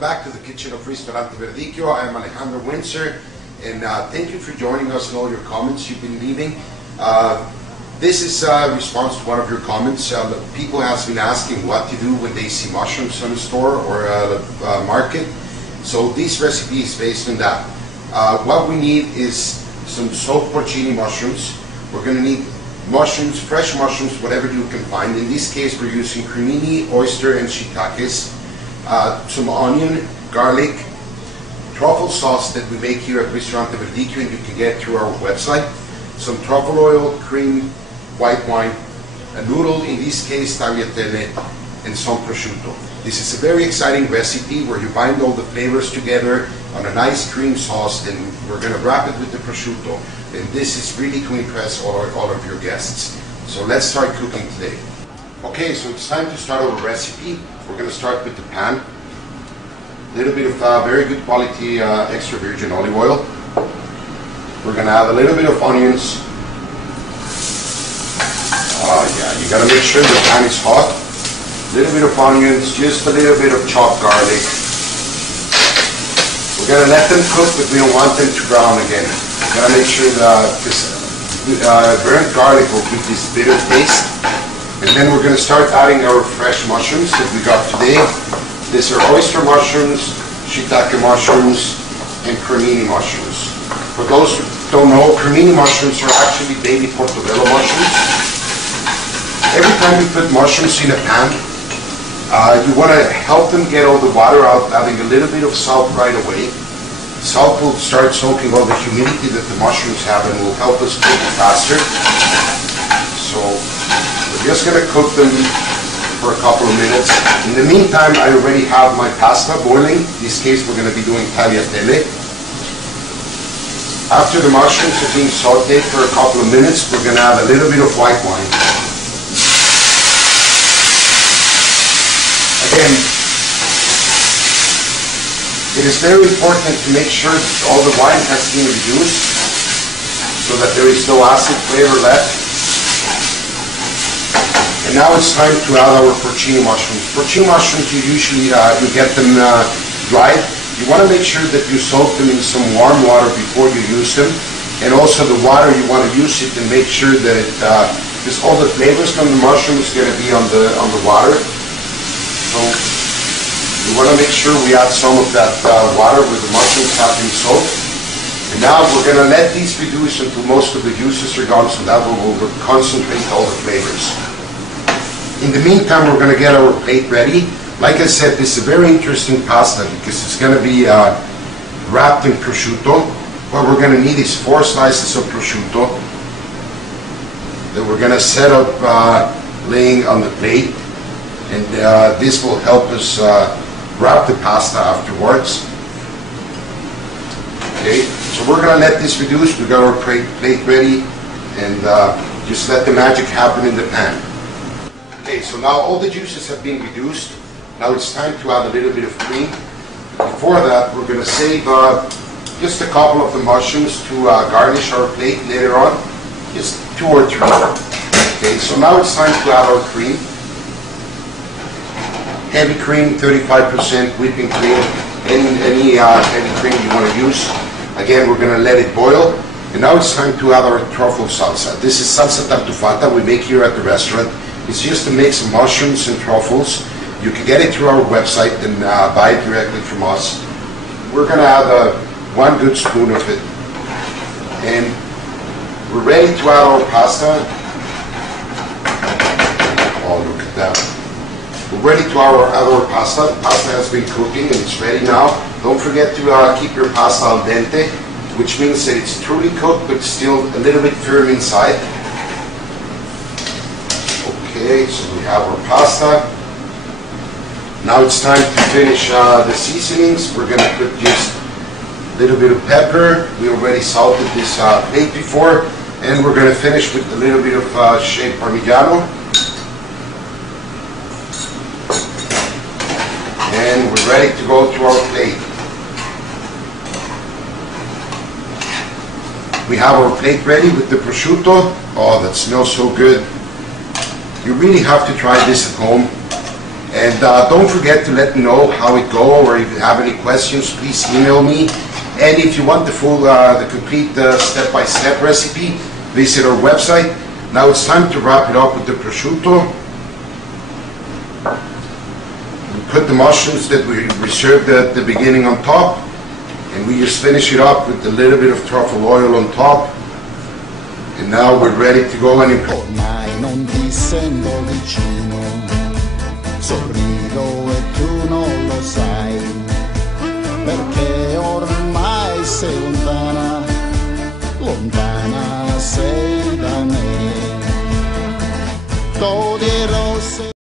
Welcome back to the kitchen of Ristorante Verdicchio. I am Alejandro Winzer, and thank you for joining us and all your comments you've been leaving. This is a response to one of your comments. People have been asking what to do when they see mushrooms in the store or market. So this recipe is based on that. What we need is some soaked porcini mushrooms. We're going to need mushrooms, fresh mushrooms, whatever you can find. In this case, we're using cremini, oyster, and shiitakes. Some onion, garlic, truffle sauce that we make here at Ristorante Verdicchio and you can get through our website. Some truffle oil, cream, white wine, a noodle, in this case tagliatele, and some prosciutto. This is a very exciting recipe where you bind all the flavors together on a nice cream sauce, and we're going to wrap it with the prosciutto. And this is really to impress all of your guests. So let's start cooking today. Okay, so it's time to start our recipe. We're going to start with the pan. A little bit of very good quality extra virgin olive oil. We're going to add a little bit of onions. Yeah, you got to make sure the pan is hot. A little bit of onions, just a little bit of chopped garlic. We're going to let them cook, but we don't want them to brown again. We got to make sure that this burnt garlic will give this bitter taste. And then we're going to start adding our fresh mushrooms that we got today. These are oyster mushrooms, shiitake mushrooms, and cremini mushrooms. For those who don't know, cremini mushrooms are actually baby portobello mushrooms. Every time you put mushrooms in a pan, you want to help them get all the water out, adding a little bit of salt right away. Salt will start soaking all the humidity that the mushrooms have and will help us cook faster. So we're just going to cook them for a couple of minutes. In the meantime, I already have my pasta boiling. In this case, we're going to be doing tagliatelle. After the mushrooms have been sauteed for a couple of minutes, we're going to add a little bit of white wine. Again, it is very important to make sure that all the wine has been reduced so that there is no acid flavor left. And now it's time to add our porcini mushrooms. Porcini mushrooms, you usually you get them dried. You want to make sure that you soak them in some warm water before you use them. And also the water, you want to use it and make sure that it, because all the flavors from the mushroom is going to be on the water. So you want to make sure we add some of that water where the mushrooms have been soaked. And now we're going to let these reduce until most of the juices are gone, so that will concentrate all the flavors. In the meantime, we're going to get our plate ready. Like I said, this is a very interesting pasta because it's going to be wrapped in prosciutto. What we're going to need is 4 slices of prosciutto that we're going to set up laying on the plate. And this will help us wrap the pasta afterwards. Okay, so we're going to let this reduce. We got our plate ready, and just let the magic happen in the pan. Okay, so now all the juices have been reduced. Now it's time to add a little bit of cream. Before that, we're going to save just a couple of the mushrooms to garnish our plate later on. Just 2 or 3. Okay, so now it's time to add our cream. Heavy cream, 35% whipping cream, any heavy cream you want to use. Again, we're going to let it boil. And now it's time to add our truffle salsa. This is salsa tartuffata we make here at the restaurant. It's just a mix of mushrooms and truffles. You can get it through our website and buy it directly from us. We're going to add 1 good spoon of it. And we're ready to add our pasta. Oh, look at that. We're ready to add our pasta. The pasta has been cooking and it's ready now. Don't forget to keep your pasta al dente, which means that it's truly cooked but still a little bit firm inside. Okay, so we have our pasta. Now it's time to finish the seasonings. We're going to put just a little bit of pepper. We already salted this plate before. And we're going to finish with a little bit of shaved Parmigiano. And we're ready to go to our plate. We have our plate ready with the prosciutto. Oh, that smells so good. You really have to try this at home. And don't forget to let me know how it goes, or if you have any questions, please email me. And if you want the full, the complete step-by-step recipe, visit our website. Now it's time to wrap it up with the prosciutto. We put the mushrooms that we reserved at the beginning on top, and we just finish it up with a little bit of truffle oil on top. And now we're ready to go and import. Ormai non ti sento vicino, sorrido e tu non lo sai, perché ormai sei lontana, lontana sei da me. Togliere